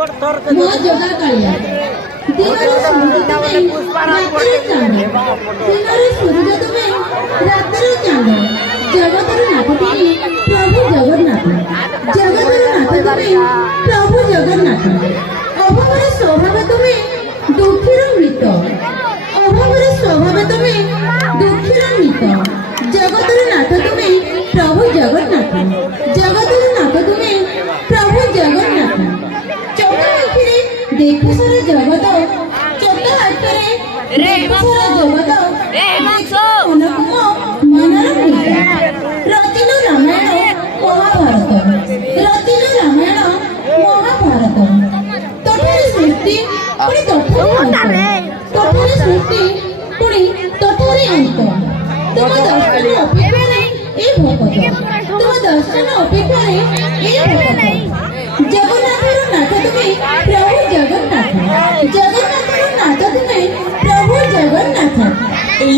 ମୋ ଜଗା କାଳିଆ ଦିନରେ ସୂର୍ଯ୍ୟ ତୁମେ ରାତିରେ ଚାନ୍ଦ ଦିନରେ ସୂର୍ଯ୍ୟ ତୁମେ ରାତିରେ ଚାନ୍ଦ ଜଗତର ନାଥ ତୁମେ ପ୍ରଭୁ ଜଗନ୍ନାଥ ଜଗତର ନାଥ ତୁମେ ପ୍ରଭୁ ଜଗନ୍ନାଥ ଅଭାବର ସ୍ୱଭାବ ତୁମେ ଦୁଃଖୀର ମିତ ଅଭାବର ସ୍ୱଭାବ ତୁମେ ଦୁଃଖୀର ମିତ ଜଗତର ନାଥ ତୁମେ ପ୍ରଭୁ ଜଗନ୍ନାଥ ଜଗତର ନାଥ ତୁମେ ପ୍ରଭୁ ଜଗନ୍ନାଥ ଚୋଟ ଆଖିରେ ଦେଖ ସାରା ଜଗତ ଚୋଟ ଆଖିରେ ଦେଖ ସାରା ଜଗତ ଅନୁପମ ମନର ଗୀତ ରଚିଲ ରାମାୟଣ ମହାଭାରତ ରଚିଲ ରାମାୟଣ ମହାଭାରତ ତୋଠାରେ ସୃଷ୍ଟି ପୁଣି ତୋଠାରେ ଅନ୍ତ ତୋଠାରେ ସୃଷ୍ଟି ପୁଣି ତୋଠାରେ ଅନ୍ତ ତୁମ ଦର୍ଶନ ଅପେକ୍ଷାରେ ଏ ଭକତ ତୁମ ଦର୍ଶନ ଅପେକ୍ଷାରେ ଏ ଭକତ ଜଗନ୍ନାଥର ନାଥ